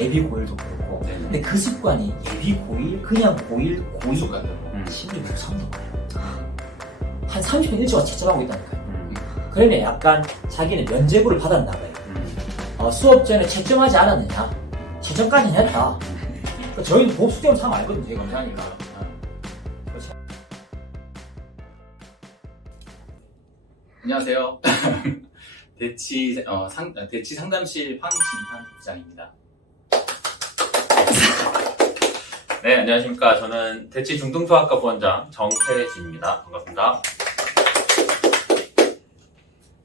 예비 고1도 그렇고. 네. 근데 그 습관이 예비 고1, 그냥 고1, 고2 습관이요. 심지어 계속 삼는 거예요. 한 30분 일찍 와서 채점하고 있다니까요. 그러면 약간 자기는 면제부를 받았나 봐요. 수업 전에 채점하지 않았느냐? 채점까지는 했다. 저희는 복수경 상 알거든요, 저희 검사니까. 안녕하세요. 대치 상담실 황진환 부장입니다. 네, 안녕하십니까. 저는 대치 중등수학과 부원장 정태진입니다. 반갑습니다.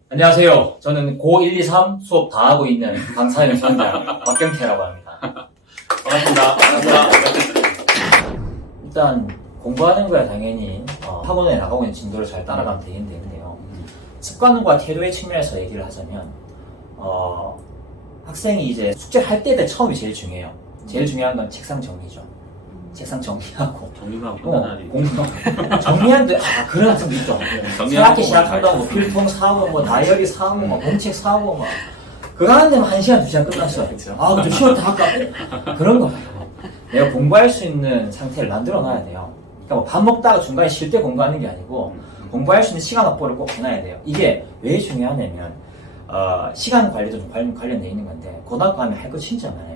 안녕하세요. 저는 고 1, 2, 3 수업 다 하고 있는 강사연 수학장 박경태라고 합니다. 반갑습니다. 일단 공부하는 거야 당연히 학원에 나가고 있는 진도를 잘 따라가면 되겠는데요. 습관과 태도의 측면에서 얘기를 하자면 학생이 이제 숙제를 할 때 처음이 제일 중요해요. 제일 중요한 건 책상 정리죠. 책상 정리하고 정리만 끝난 날이 정리하는데 그런 학생도 있죠. 새학기 시작한다고 뭐 필통 사고 뭐 다이어리 사고 뭐 공책 사고 뭐 그거 하는 데만 1시간 2시간 끝났어. 좀 쉬었다 할까? 그런 거 내가 공부할 수 있는 상태를 만들어 놔야 돼요. 그러니까 뭐 밥 먹다가 중간에 쉴 때 공부하는 게 아니고 공부할 수 있는 시간 확보를 꼭 해놔야 돼요. 이게 왜 중요하냐면 시간 관리도 좀 관련돼 있는 건데 고등학교 가면 할 거 진짜 많아요.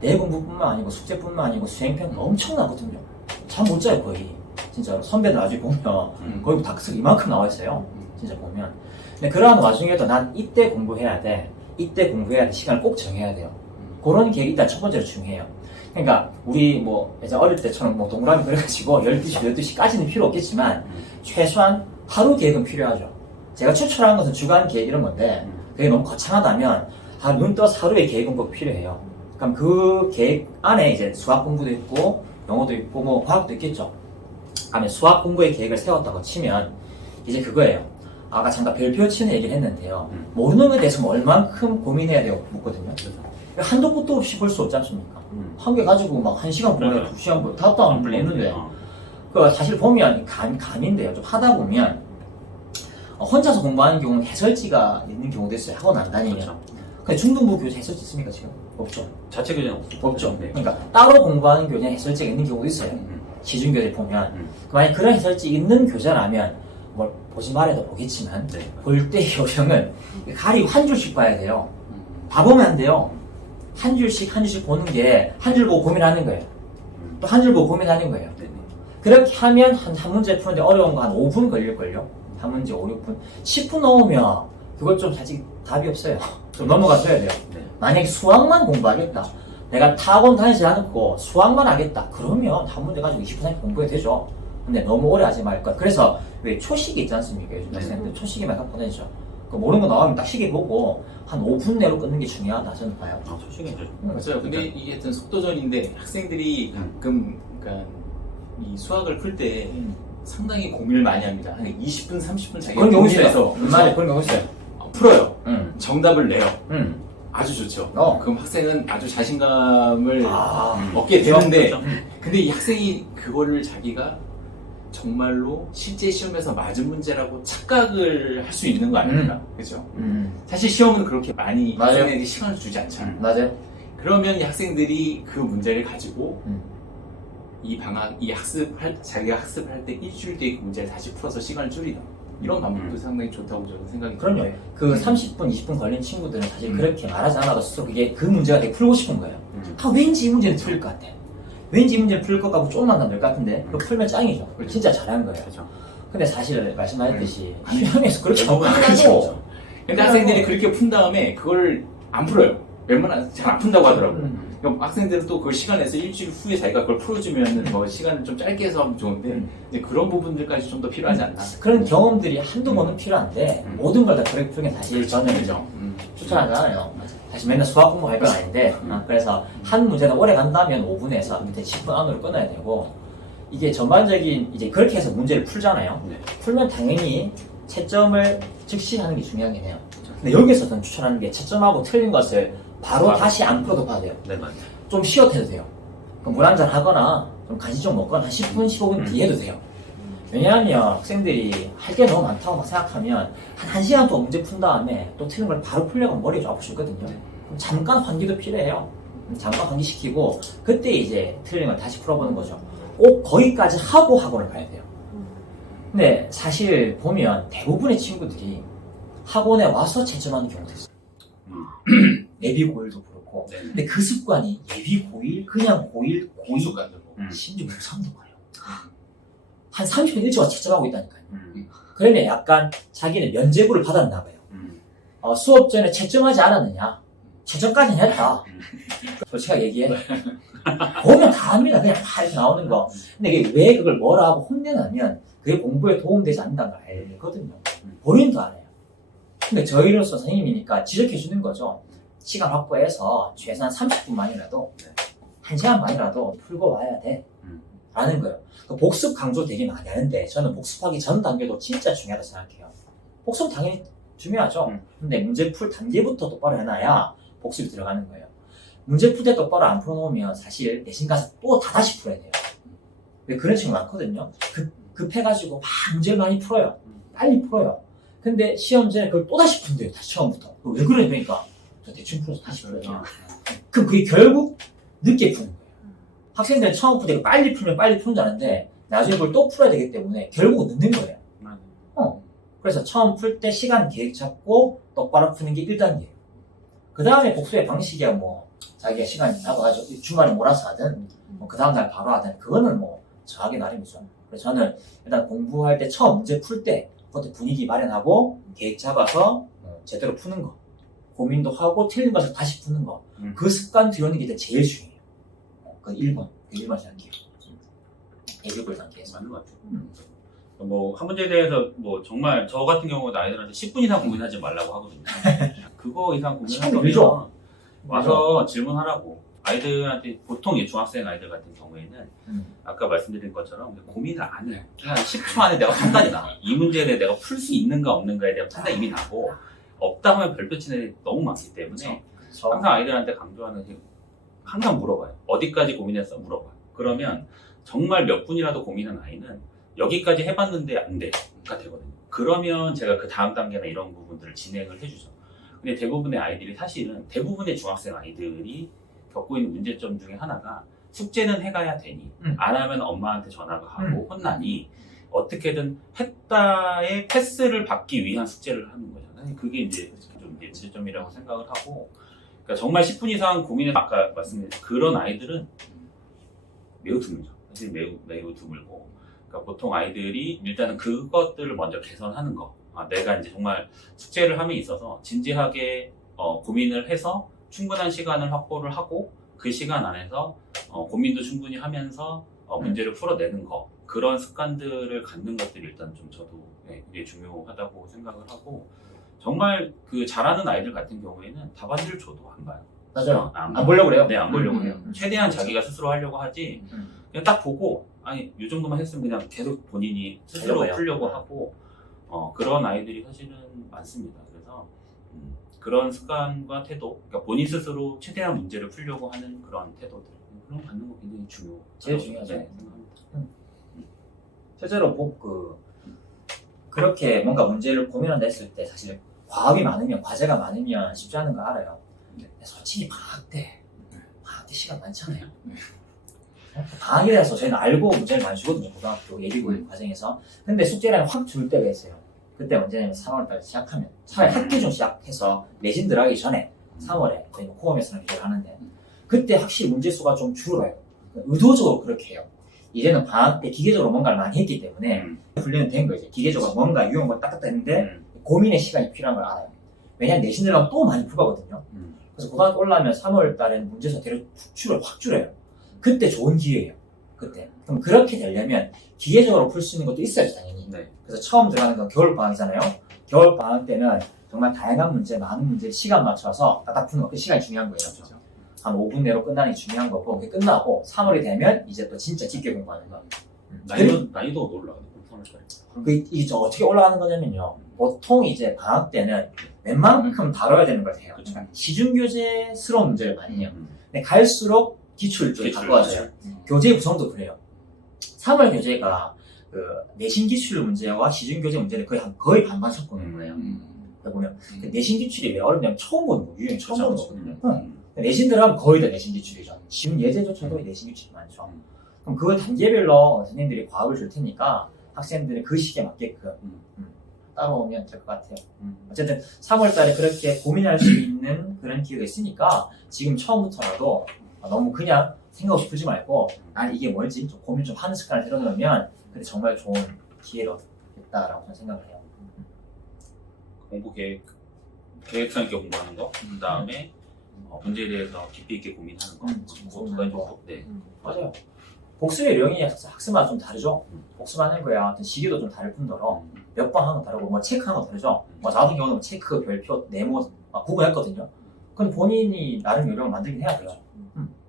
내 공부뿐만 아니고 숙제뿐만 아니고 수행평가 엄청나거든요. 잠 못 자요 거의. 진짜로 선배들 나중에 보면 거의 다크서클 이만큼 나와 있어요. 진짜 보면. 근데 그러한 와중에도 난 이때 공부해야 돼. 이때 공부해야 돼. 시간을 꼭 정해야 돼요. 그런 계획이 일단 첫 번째로 중요해요. 그러니까 우리 뭐 이제 어릴 때처럼 뭐 동그라미 그려가지고 12시, 12시까지는 필요 없겠지만 최소한 하루 계획은 필요하죠. 제가 추천하는 것은 주간 계획 이런 건데 그게 너무 거창하다면 눈 떠서 하루의 계획은 꼭 필요해요. 그럼 그 계획 안에 이제 수학 공부도 있고 영어도 있고 뭐 과학도 있겠죠. 안에 수학 공부의 계획을 세웠다고 치면 이제 그거예요. 아까 잠깐 별표 치는 얘기를 했는데요. 모르는 것에 대해서 뭐 얼만큼 고민해야 되고 묻거든요. 한도 끝도 없이 볼 수 없지 않습니까? 한 개 가지고 막 1시간 보내, 2시간 보내, 답도 안 풀리는데 그 사실 보면 감인데요. 좀 하다 보면 혼자서 공부하는 경우는 해설지가 있는 경우도 있어요. 학원 안 다니면. 그렇죠. 근데 중등부 교재 해설지 있습니까 지금? 없죠. 자체 교재는 없죠. 네. 그러니까 따로 공부하는 교재 해설지가 있는 경우도 있어요. 시중 교재 보면 만약 그런 해설지 있는 교재라면 뭘 보지 말아도 보겠지만 볼 때 요령은 가리고 한 줄씩 봐야 돼요. 다 보면 안 돼요. 한 줄씩 보는 게 한 줄 보고 고민하는 거예요. 또 한 줄 보고 고민하는 거예요. 그렇게 하면 한 문제 푸는데 어려운 거 한 5분 걸릴걸요? 한 문제 5, 6분. 10분 넘으면 그것 좀 사실 답이 없어요. 좀 넘어가셔야 돼요. 만약에 수학만 공부하겠다. 내가 학원 다니지 않고 수학만 하겠다. 그러면 한 문제 가지고 20분 공부해도 되죠. 근데 너무 오래 하지 말 것. 그래서 왜 초식이 있지 않습니까? 요즘 학생들 초식이만 갖고 다니죠. 모르는 거 나오면 딱 시계 보고 한 5분 내로 끊는 게 중요하다 저는 봐요. 소식이죠. 맞아요. 근데 이게 어떤 속도전인데 학생들이 가끔 그러니까 이 수학을 풀 때 상당히 고민을 많이 합니다. 한 20분, 30분 자기가 그런 경우 있어요. 고민해서 맞아요. 그런 경우 있어요. 풀어요. 정답을 내요. 음. 아주 좋죠. 어. 그럼 학생은 아주 자신감을 아, 얻게 되는데 그렇죠. 근데 이 학생이 그거를 자기가 정말로 실제 시험에서 맞은 문제라고 착각을 할 수 있는 거 아닙니까? 그죠? 사실 시험은 그렇게 많이 맞아요. 학생에게 시간을 주지 않잖아요. 맞아요. 그러면 이 학생들이 그 문제를 가지고 자기가 학습할 때 일주일 뒤에 그 문제를 다시 풀어서 시간을 줄이다. 이런 방법도 상당히 좋다고 저는 생각이 그럼요. 듭니다. 그 30분, 20분 걸린 친구들은 사실 그렇게 말하지 않아도 스스로 그게 그 문제가 되게 풀고 싶은 거예요. 왠지 이 문제는 풀릴 것 같아. 왠지 이 문제는 풀릴 것 같고 조금만 더 늘 것 같은데 그거 풀면 짱이죠. 진짜 잘하는 거예요. 그렇죠. 근데 사실 말씀하셨듯이 시험에서 그렇게 안 그렇죠. 풀리고 그러니까 학생들이 그렇게 푼 다음에 그걸 안 풀어요. 웬만하면 잘 안 푼다고 하더라고요. 그럼 학생들은 또 그 시간 내서 일주일 후에 자기가 그걸 풀어주면 뭐 시간을 좀 짧게 해서 하면 좋은데 이제 그런 부분들까지 좀 더 필요하지 않나. 그런 경험들이 한두 번은 필요한데 모든 걸 다 그렇게 풀는 게 사실 저는 추천하잖아요. 사실 맨날 수학 공부할 건 아닌데 그래서 한 문제는 오래 간다면 5분에서 밑에 10분 안으로 끊어야 되고 이게 전반적인 이제 그렇게 해서 문제를 풀잖아요. 풀면 당연히 채점을 즉시 하는 게 중요하긴 해요. 근데 여기서 저는 추천하는 게 채점하고 틀린 것을 바로 다시 안 풀어도 봐도 돼요. 네, 맞아요. 좀 쉬어도 해도 돼요. 물 한잔 하거나 좀 간식 좀 먹거나 한 10분, 15분 뒤에 해도 돼요. 왜냐하면 학생들이 할 게 너무 많다고 막 생각하면 한 1시간 동안 문제 푼 다음에 또 틀린 걸 바로 풀려고 머리가 좀 아플 수 있거든요. 그럼 잠깐 환기도 필요해요. 잠깐 환기시키고 그때 이제 틀린 걸 다시 풀어보는 거죠. 꼭 거기까지 하고 학원을 가야 돼요. 근데 사실 보면 대부분의 친구들이 학원에 와서 채점하는 경우도 있어요. 예비 고일도 그렇고. 네. 근데 그 습관이 예비 고일, 그냥 고일, 고일, 습관들고. 심지어 무3도 가요. 한 30분 일찍 와서 채점하고 있다니까요. 그러면 약간 자기는 면제부를 받았나 봐요. 수업 전에 채점하지 않았느냐? 채점까지는 했다. 솔직하게 얘기해. 보면 다 합니다. 그냥 다 이렇게 나오는 거. 근데 이게 왜 그걸 뭐라 하고 혼내냐면 그게 공부에 도움되지 않는다는 걸 알거든요. 본인도 안 해요. 근데 저희로서 선생님이니까 지적해 주는 거죠. 시간 확보해서 최소한 30분만이라도 1시간만이라도 풀고 와야 돼. 라는 거예요. 복습 강조 되게 많이 하는데 저는 복습하기 전 단계도 진짜 중요하다고 생각해요. 복습 당연히 중요하죠. 근데 문제 풀 단계부터 똑바로 해놔야 복습이 들어가는 거예요. 문제 풀 때 똑바로 안 풀어놓으면 사실 내신 가서 또 다시 풀어야 돼요. 왜 그런 친구 많거든요. 급해가지고 막 문제를 많이 풀어요. 빨리 풀어요. 근데 시험 전에 그걸 또 다시 푼대요. 다시 처음부터. 왜 그래? 그러니까 저 대충 풀어서 다시 풀어요. 그럼 그게 결국 늦게 푸는 거예요. 학생들은 처음 풀 때 빨리 풀면 빨리 푸는 줄 아는데 나중에 그걸 또 풀어야 되기 때문에 결국 늦는 거예요. 그래서 처음 풀 때 시간 계획 잡고 똑바로 푸는 게 1단계예요. 그 다음에 복수의 방식이야 뭐 자기가 시간이 나와가지고 주말에 몰아서 하든 그 다음날 바로 하든 그거는 뭐 저하기 나름이죠. 그래서 저는 일단 공부할 때 처음 문제 풀 때 그것도 분위기 마련하고 계획 잡아서 제대로 푸는 거 고민도 하고 틀린 것을 다시 푸는 거 그 습관 들여오는 게 제일 중요해요. 그 1번 생각해요. 예비고일 단계에서. 맞는 것 같아요. 뭐, 한 문제에 대해서, 뭐, 정말, 저 같은 경우는 아이들한테 10분 이상 고민하지 말라고 하거든요. 그거 이상 고민하면 밀죠. 와서 질문하라고. 아이들한테, 보통 중학생 아이들 같은 경우에는, 아까 말씀드린 것처럼 고민을 안 해요. 그냥 10초 안에 내가 판단이 나. 이 문제에 대해 내가 풀 수 있는가 없는가에 대한 판단이 이미 나고, 없다 하면 별표 치는 애들이 너무 많기 때문에, 항상 아이들한테 강조하는 게, 항상 물어봐요. 어디까지 고민했어? 물어봐요. 그러면, 정말 몇 분이라도 고민한 아이는, 여기까지 해봤는데 안 돼가 되거든요. 그러면 제가 그 다음 단계나 이런 부분들을 진행을 해주죠. 근데 대부분의 아이들이 사실은 대부분의 중학생 아이들이 겪고 있는 문제점 중에 하나가 숙제는 해가야 되니 안 하면 엄마한테 전화가 하고 혼나니 어떻게든 했다의 패스를 받기 위한 숙제를 하는 거잖아요. 그게 이제 좀 문제점이라고 생각을 하고 그러니까 정말 10분 이상 고민을 아까 말씀드린 그런 아이들은 매우 드물죠. 사실 매우 드물고 그러니까 보통 아이들이 일단은 그것들을 먼저 개선하는 거. 내가 이제 정말 숙제를 함에 있어서 진지하게 고민을 해서 충분한 시간을 확보를 하고 그 시간 안에서 고민도 충분히 하면서 문제를 풀어내는 거. 그런 습관들을 갖는 것들이 일단 좀 저도 굉장히 중요하다고 생각을 하고 정말 그 잘하는 아이들 같은 경우에는 답안지를 줘도 안 봐요. 맞아요. 안 보려고 그래요? 네, 안 보려고 해요. 최대한 자기가 스스로 하려고 하지 그냥 딱 보고 아니 이 정도만 했으면 그냥 계속 본인이 스스로 풀려고 하고 그런 아이들이 사실은 많습니다. 그래서 그런 습관과 태도, 그러니까 본인 스스로 최대한 문제를 풀려고 하는 그런 태도들 그런 거 갖는 거 굉장히 중요해요. 제일 중요하죠. 네, 실제로 그렇게 뭔가 문제를 고민한다 했을 때 사실 과업이 많으면 과제가 많으면 쉽지 않은 거 알아요. 근데 솔직히 방학 때 시간 많잖아요. 방학이라서 저희는 알고 문제를 많이 주거든요. 고등학교 예비고일 과정에서. 근데 숙제를 확 줄 때가 있어요. 그때 언제냐면 3월달 시작하면 차라리 학기 중 시작해서 내신 들어가기 전에 3월에 저희 코험에서는 기대를 하는데 그때 확실히 문제수가 좀 줄어요. 의도적으로 그렇게 해요. 이제는 방학 때 기계적으로 뭔가를 많이 했기 때문에 훈련이 된 거죠. 기계적으로 뭔가 유용한 걸 딱딱 했는데 고민의 시간이 필요한 걸 알아요. 왜냐하면 내신 들어가면 또 많이 풀거든요. 그래서 고등학교 올라오면 3월달에는 문제수 대략 확 줄어요. 그때 좋은 기회예요. 그때. 그럼 그렇게 되려면 기계적으로 풀 수 있는 것도 있어야죠, 당연히. 네. 그래서 처음 들어가는 건 겨울방학이잖아요. 겨울방학 때는 정말 다양한 문제, 많은 문제를 시간 맞춰서 딱딱 푸는 거, 그 시간이 중요한 거예요. 그렇죠? 한 5분 내로 끝나는 게 중요한 거고, 그게 끝나고 3월이 되면 이제 또 진짜 깊게 공부하는 거. 난이도 올라가는 거. 이게 어떻게 올라가는 거냐면요. 보통 이제 방학 때는 웬만큼 다뤄야 되는 걸 해요. 그러니까 시중교재스러운 문제를 많이 해요. 근데 갈수록 기출 쪽이 바꿔져요. 교재 구성도 그래요. 3월 교재가 그 내신 기출 문제와 시중 교재 문제를 거의 반반 섞는 거예요. 보면 내신 기출이 왜 어렵냐면 처음 보는 거, 유형 처음 보는 거거든요. 내신 들어가면 거의 다 내신 기출이죠. 지금 예제조차도 내신 기출이 많죠. 그럼 그 단계별로 선생님들이 과학을 줄 테니까 학생들은 그 시기에 맞게끔 따라오면 될 것 같아요. 어쨌든 3월 달에 그렇게 고민할 수 있는 그런 기회가 있으니까 지금 처음부터라도 너무 그냥 생각 없이 풀지 말고 난 이게 뭘지 좀 고민 좀 하는 습관을 들여놓으면 그게 정말 좋은 기회로 겠다라고 저는 생각을 해요. 공부 계획성 있게 공부하는 거, 그 다음에 문제에 대해서 깊이 있게 고민하는 거, 그건 좀 네. 맞아요. 복습의 요령이 학습마다 좀 다르죠. 복습하는 거야 어떤 시기도 좀 다를 뿐더러 몇 번 하는 거 다르고 뭐 체크하는 거 다르죠. 뭐 저 같은 경우는 체크, 별표, 네모 구분했거든요. 그럼 본인이 나름 요령을 만들긴 해야 돼요.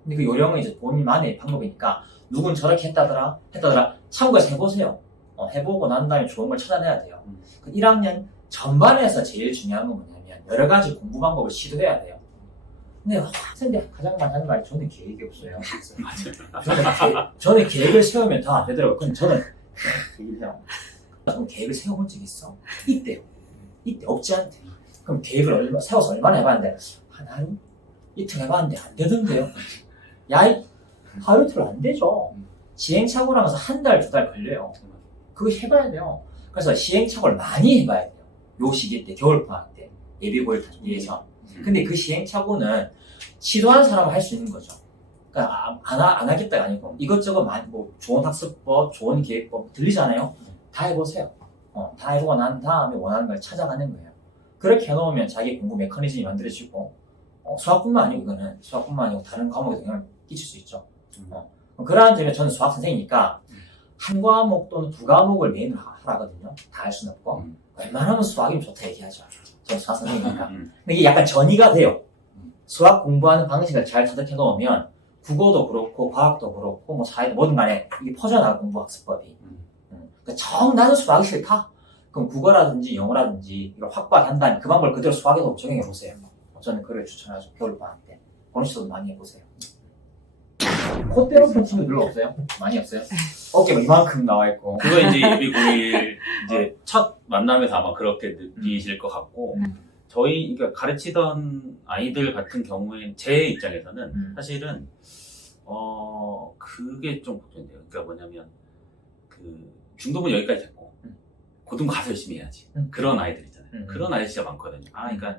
근데 그 요령은 이제 본인만의 방법이니까 누군 저렇게 했다더라 참고해서 해보세요. 해보고 난 다음에 좋은 걸 찾아내야 돼요. 그 1학년 전반에서 제일 중요한 건 뭐냐면 여러 가지 공부 방법을 시도해야 돼요. 근데 학생들 가장 많이 하는 말이 저는 계획이 없어요. 저는 계획을 세우면 다 안 되더라고요. 근데 저는 계획을 세워본 적이 있어? 이때요. 이때 없지 않대. 그럼 계획을 세워서 얼마나 해봤는데 한 하루? 이틀 해봤는데 안 되던데요. 야, 하루 이틀 안 되죠. 시행착오를 하면서 한 달, 2달 걸려요. 그거 해봐야 돼요. 그래서 시행착오를 많이 해봐야 돼요. 요 시기 때, 겨울방학 때, 예비고일 단계에서. 근데 그 시행착오는 시도하는 사람은 할 수 있는 거죠. 그러니까 안 하겠다가 아니고 이것저것 많이 뭐 좋은 학습법, 좋은 계획법 들리잖아요. 다 해보세요. 다 해보고 난 다음에 원하는 걸 찾아가는 거예요. 그렇게 해놓으면 자기 공부 메커니즘이 만들어지고 수학뿐만 아니고 이거는 수학뿐만 아니고 다른 과목에도 영향을 끼칠 수 있죠. 그러한 점에 저는 수학 선생이니까 한 과목 또는 두 과목을 메인으로 하라거든요. 다 할 수는 없고 웬만하면 수학이면 좋다 얘기하죠. 저는 수학 선생이니까. 근데 이게 약간 전이가 돼요. 수학 공부하는 방식을 잘 터득해 놓으면 국어도 그렇고 과학도 그렇고 뭐 사회도 뭐든 간에 이게 퍼져나가 공부 학습법이. 그러니까 나는 수학이 싫다. 그럼 국어라든지 영어라든지 이걸 확보한 다음에 그 방법을 그대로 수학에도 적용해 보세요. 저는 그걸 추천하죠. 겨울방학 때. 그런 시도도 많이 해보세요. 콧대로 푼 친구 별로 없어요? 많이 없어요? 어깨가 이만큼 나와있고. 그거 이제 예비 고일 이제 첫 만남에서 아마 그렇게 느끼실 것 같고, 저희 그러니까 가르치던 아이들 같은 경우에 제 입장에서는 사실은 그게 좀 걱정돼요. 그러니까 뭐냐면 그 중도는 여기까지 됐고 고등부 가서 열심히 해야지. 그런 아이들 있잖아요. 그런 아이들 진짜 많거든요. 그러니까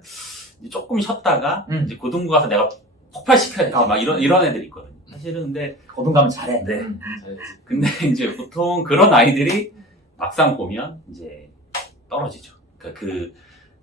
이제 조금 쉬었다가 이제 고등부 가서 내가 폭발시켜야지. 막 이런 애들이 있거든요. 사실은 근데 고등 가면 잘해. 네. 근데 이제 보통 그런 아이들이 막상 보면 이제 떨어지죠. 그러니까 그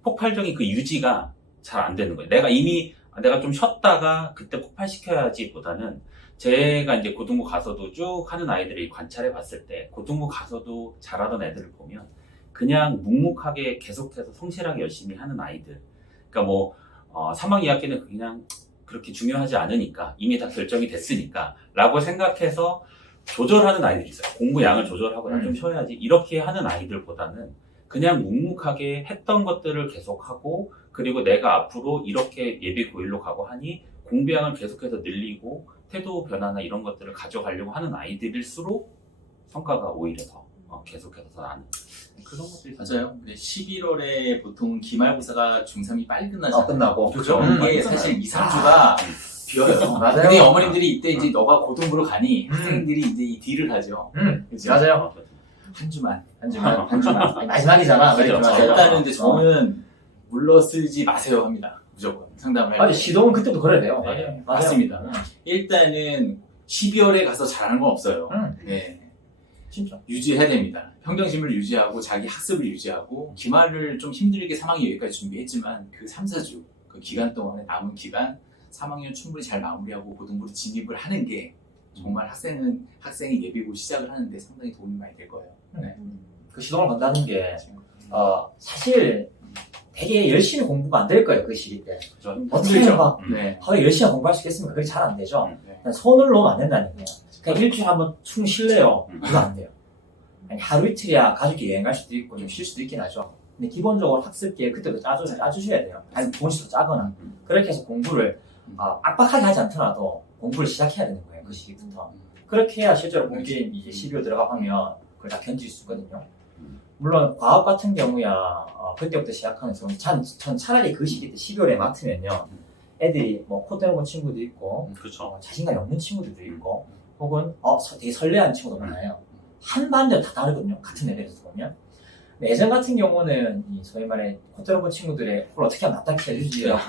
폭발적인 그 유지가 잘 안 되는 거예요. 내가 좀 쉬었다가 그때 폭발시켜야지 보다는 제가 이제 고등부 가서도 쭉 하는 아이들이 관찰해 봤을 때 고등부 가서도 잘하던 애들을 보면 그냥 묵묵하게 계속해서 성실하게 열심히 하는 아이들. 그러니까 뭐 3학년 2학기는 그냥 그렇게 중요하지 않으니까 이미 다 결정이 됐으니까 라고 생각해서 조절하는 아이들이 있어요. 공부 양을 조절하고 나 좀 쉬어야지 이렇게 하는 아이들보다는 그냥 묵묵하게 했던 것들을 계속하고 그리고 내가 앞으로 이렇게 예비 고일로 가고 하니 공부량을 계속해서 늘리고 태도 변화나 이런 것들을 가져가려고 하는 아이들일수록 성과가 오히려 더 계속해서 더 나는 그런 것들이 맞아요. 11월에 보통 기말고사가 중3이 빨리 끝나잖아요. 끝나고. 그렇죠. 이게 사실 2, 3주가 비어요. 맞아요. 근데 어머님들이 이때 이제 너가 고등부로 가니 학생들이 이제 이 딜을 하죠. 그죠? 맞아요. 한 주만. 아니, 마지막이잖아. 맞아요. 일단은 이제 저는 물러쓰지 마세요 합니다. 무조건 상담을 할 때. 시동은 그때도 그래야 돼요. 네, 맞습니다. 일단은 12월에 가서 잘하는 건 없어요. 네. 진짜. 유지해야 됩니다. 평정심을 유지하고 자기 학습을 유지하고 기말을 좀 힘들게 3학년 여기까지 준비했지만 그 3, 4주 그 기간 동안에 남은 기간 3학년 충분히 잘 마무리하고 고등부로 진입을 하는 게 정말 학생이 예비고 시작을 하는데 상당히 도움이 많이 될 거예요. 네. 그 시동을 건다는 게 사실 되게 열심히 공부가 안 될 거예요. 그 시기 때. 어떻게 막 하루에 열심히 공부할 수 있겠습니까? 그게 잘 안 되죠. 손을 놓으면 안 된다는 거예요. 그러니까 일주일에 한번 충 쉴래요. 그거 안 돼요. 아니, 하루 이틀이야 가족이 여행 갈 수도 있고 좀 쉴 수도 있긴 하죠. 근데 기본적으로 학습 계획 그때부터 짜주셔야 돼요. 아니 본시도 짜거나 그렇게 해서 공부를 압박하게 하지 않더라도 공부를 시작해야 되는 거예요. 그 시기부터. 그렇게 해야 실제로 공기인 이제 12월 들어가 하면 그걸 다 견딜 수 있거든요. 물론 과학 같은 경우야 그때부터 시작하는 전 차라리 그 시기 때 12월에 맡으면요 애들이 뭐 코드해본 친구도 있고 그렇죠. 자신감이 없는 친구들도 있고 혹은 되게 설레하는 친구도 많아요. 한 반대로 다 다르거든요. 같은 레벨에서 보면. 예전 같은 경우는 이 소위 말해 코드해본 친구들의 그걸 어떻게 하면 납득해 주지라고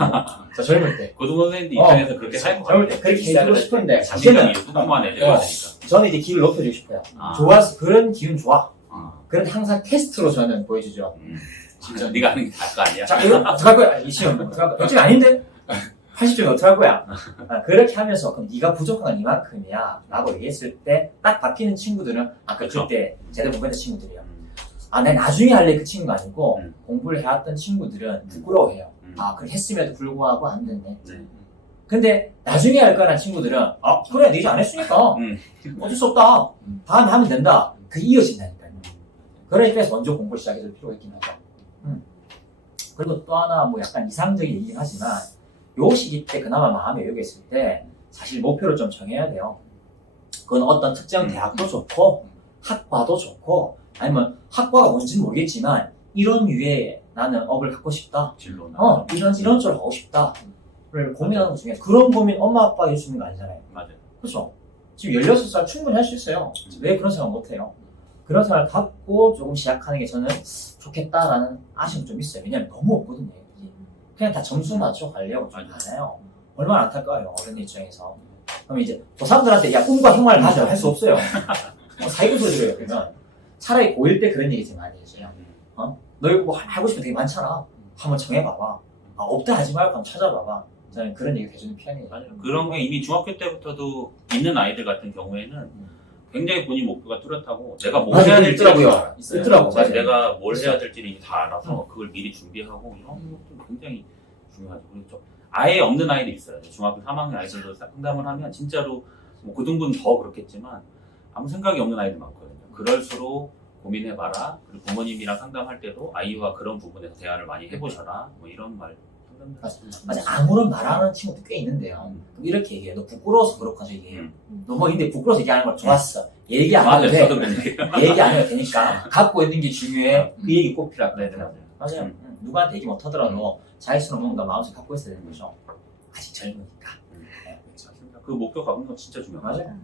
저 젊을 때 고등선생님들 입장에서 그렇게 할 것 젊을 같아요. 때 그렇게 해주고 싶은데 자신감이 이제는 풍부한 애들이 되니까. 저는 이제 기를 높여주고 싶어요. 아. 좋아서 그런 기운 좋아. 아. 그런데 항상 테스트로 저는 보여주죠. 진짜 네가 하는 게 다가 아니야. 자, 이거 어떡할 거야? 이 시험 어떡할 거야? 역전이 아닌데? 80점이 어떡할 거야? 그렇게 하면서 그럼 네가 부족한 건 이만큼이야 라고 얘기했을 때 딱 바뀌는 친구들은 그렇죠. 그때 제대로 공부했던 친구들이에요. 내가 나중에 할래 그 친구가 아니고 공부를 해왔던 친구들은 부끄러워해요. 그걸 했음에도 불구하고 안 됐네. 네. 근데 나중에 할 거란 친구들은 그래 너 이제 안 했으니까 어쩔 수 없다. 다음에 하면 된다. 그게 이어진다니까요. 그런 입장에서 먼저 공부를 시작해줄 필요가 있긴 하죠. 그리고 또 하나 뭐 약간 이상적인 얘기긴 하지만 요 시기 때 그나마 마음에 여유가 있을 때 사실 목표를 좀 정해야 돼요. 그건 어떤 특정 대학도 좋고 학과도 좋고 아니면 학과가 뭔지는 모르겠지만 이런 유의 나는 업을 갖고 싶다. 진로나. 이런 쪽을 하고 싶다를 고민하는 것 중에 그런 고민 엄마 아빠가 해주는 거 아니잖아요. 맞아요. 그렇죠? 지금 16살 충분히 할 수 있어요. 왜 그런 생각 못 해요? 그런 생각을 갖고 조금 시작하는 게 저는 좋겠다라는 아쉬움이 좀 있어요. 왜냐면 너무 없거든요. 그냥 다 점수 맞춰 가려고 좀 많아요. 얼마나 안타까워요. 어른 입장에서. 그럼 이제 저 사람들한테 야 꿈과 희망을 가져 할 수 없어요. 사이코 소리를 그러면 차라리 고1 때 그런 얘기 좀 많이 해줘요. 너 이거 뭐 하고 싶은 게 되게 많잖아. 한번 정해봐봐. 없다 하지 말고 한번 찾아봐봐. 저는 그런 얘기 해주는 편이에요. 맞아요. 그런 게 이미 중학교 때부터도 있는 아이들 같은 경우에는 굉장히 본인 목표가 뚜렷하고 내가 뭘 해야 될지 알아. 있더라고. 맞아요. 내가 뭘 해야 될지를 다 알아서 그걸 미리 준비하고 이런 것도 굉장히 중요하죠. 그리고 아예 없는 아이들이 있어요. 중학교 3학년 아이들도 상담을 하면 진짜로 뭐 고등부는 더 그렇겠지만 아무 생각이 없는 아이들 많거든요. 그럴수록 고민해봐라. 그리고 부모님이랑 상담할 때도 아이와 그런 부분에서 대화를 많이 해보셔라. 뭐 이런 말 맞아. 아무런 말하는 친구도 꽤 있는데요. 그럼 이렇게 얘기해. 너 부끄러워서 그렇게 얘기해. 너 뭐 근데 부끄러워서 얘기하는 걸 좋았어. 얘기 안 해도 돼. 저도 그런 얘기. 얘기 안 해도 되니까 갖고 있는 게 중요해. 그 얘기 꼭 필요하거든요. 맞아요. 누구한테 얘기 못 하더라도 자기스러운 뭔가 마음속에 갖고 있어야 되는 거죠. 아직 젊으니까. 그 목표 가는 건 진짜 중요하죠. 맞아요.